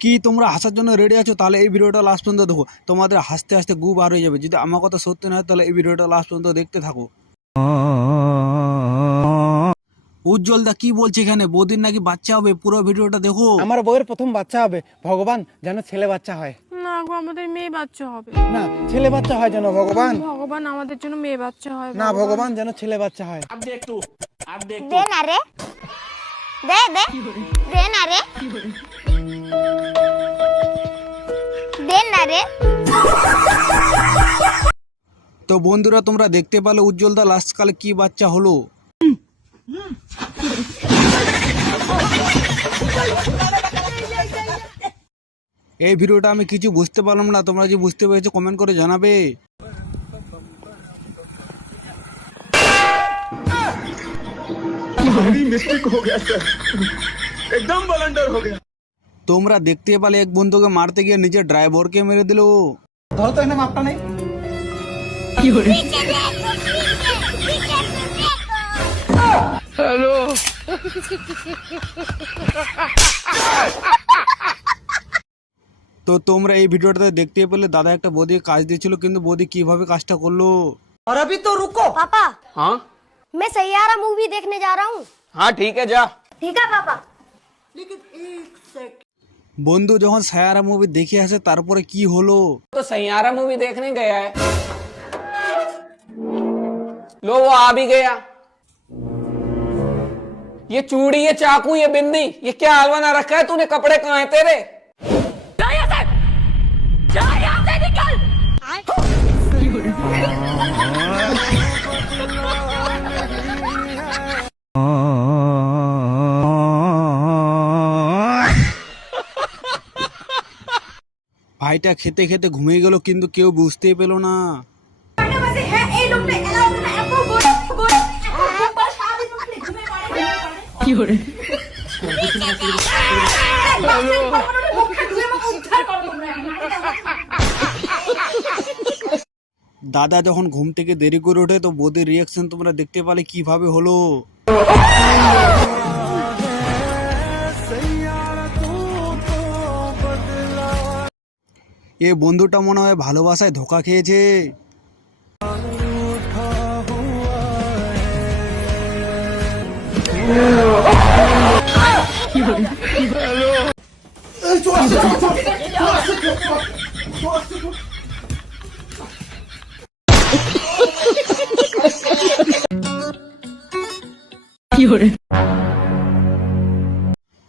কি তোমরা হাসার জন্য রেডি আছো? তাহলে এই ভিডিওটা লাস্ট পর্যন্ত দেখো, তোমাদের হাসতে হাসতে গু বার হয়ে যাবে। যদি আমার কথা সত্যি না হয় তাহলে এই ভিডিওটা লাস্ট পর্যন্ত দেখতে থাকো। উজ্জ্বল দা কি বলছে এখানে? বৌদির নাকি বাচ্চা হবে, পুরো ভিডিওটা দেখো। আমার বউয়ের প্রথম বাচ্চা হবে, ভগবান যেন ছেলে বাচ্চা হয়। না গো, আমাদের মেয়ে বাচ্চা হবে। না, ছেলে বাচ্চা হয় যেন ভগবান। ভগবান আমাদের জন্য মেয়ে বাচ্চা হয়। না ভগবান যেন ছেলে বাচ্চা হয়। দে না রে, দে দে দে না রে, দে না রে। তো বন্ধুরা তোমরা দেখতে পেলে উজ্জ্বল দা লাস্ট কালে কি বাচ্চা হলো। এই ভিডিওটা আমি কিছু বুঝতে পারলাম না, তোমরা যে বুঝতে পেরেছো কমেন্ট করে জানাবে। তোমরা দেখতে পেলে এক বন্ধুকে মারতে গিয়ে নিজের ড্রাইভারকে মেরে দিল। ধরো তো এনে মাপটা নেই। হ্যালো। তো তোমরা এই ভিডিওটাতে দেখতে পেলে দাদা একটা বৌদি কাজ দিয়েছিল, কিন্তু বৌদি কিভাবে কাজটা করলো। और अभी तो रुको पापा, हाँ मैं सैयारा मूवी देखने जा रहा हूँ। हाँ ठीक है जा। ठीक है पापा। বন্ধু যখন সায়ারা মুভি দেখে আসে তারপরে কি হলো। तो सैयारा मूवी देखने गया है, लो वो आ भी गया। ये चूड़ी, ये चाकू, ये बिंदी, ये क्या हलवा ना रखा है तूने? कपड़े कहाँ हैं तेरे? ভাইটা খেতে খেতে ঘুমিয়ে গেল, কিন্তু কেউ বুঝতেই পেল না। দাদা যখন ঘুম থেকে দেরি করে ওঠে তো বৌদির রিয়াকশন তোমরা দেখতে পেলে কিভাবে হলো। এ বন্ধুটা মনে হয় ভালোবাসায় ধোকা খেয়েছে।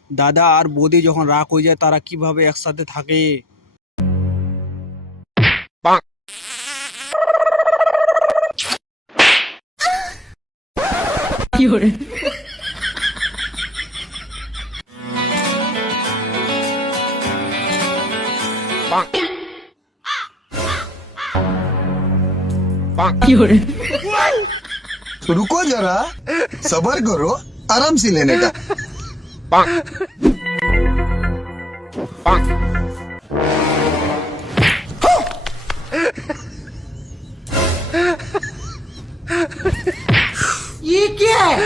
দাদা আর বৌদি যখন রাগ হয়ে যায় তারা কিভাবে একসাথে থাকে। रुको जरा, सबर करो, आराम से लेने का। ये क्या है?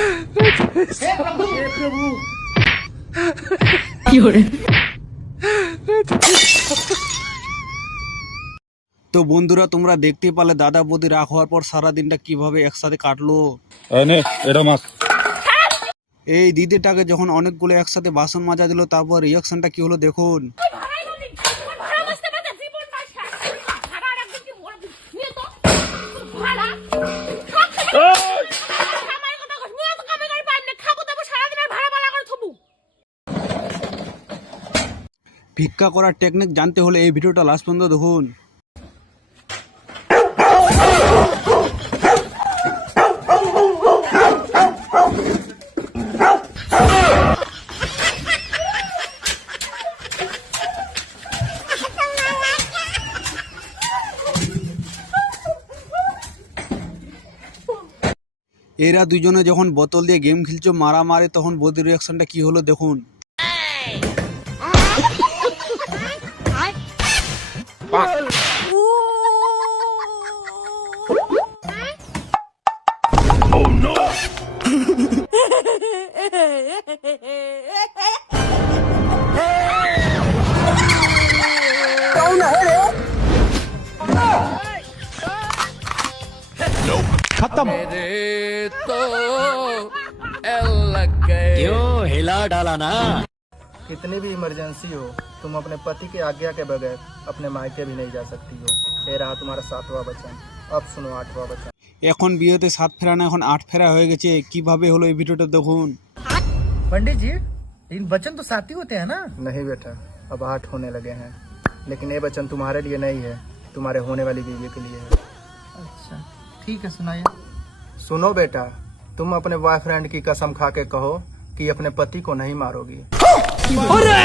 তো বন্ধুরা তোমরা দেখতে পেলে দাদা বৌদি রাগ হওয়ার পর সারা দিনটা কিভাবে একসাথে কাটলো। এই দিদিটাকে যখন অনেকগুলো একসাথে বাসন মাজা দিল তারপর রিয়াকশনটা কি হলো দেখুন। ভিক্ষা করার টেকনিক জানতে হলে এই ভিডিওটা লাস্ট পর্যন্ত দেখুন। এরা দুজনে যখন বোতল দিয়ে গেম খেলছো মারামারি, তখন বৌদির রিয়াকশনটা কি হলো দেখুন। खत्म। कितनी भी इमरजेंसी हो, तुम अपने पति की आज्ञा के बगैर अपने मायके भी नहीं जा सकती हो। ये रहा तुम्हारा 7वां वचन। अब सुनो 8वां वचन। এখন বিয়েতে 7 ফেরা না, এখন 8 ফেরা হয়ে গেছে। কিভাবে হলো এই ভিডিওটা দেখুন। पंडित जी, इन वचन तो 7 ही होते हैं ना? नहीं बेटा, अब 8 होने लगे हैं, लेकिन ये वचन तुम्हारे लिए नहीं है, तुम्हारे होने वाली बीवी के लिए है। अच्छा ठीक है, सुनाइए। सुनो बेटा, तुम अपने बॉयफ्रेंड की कसम खा के कहो कि अपने पति को नहीं मारोगी। अरे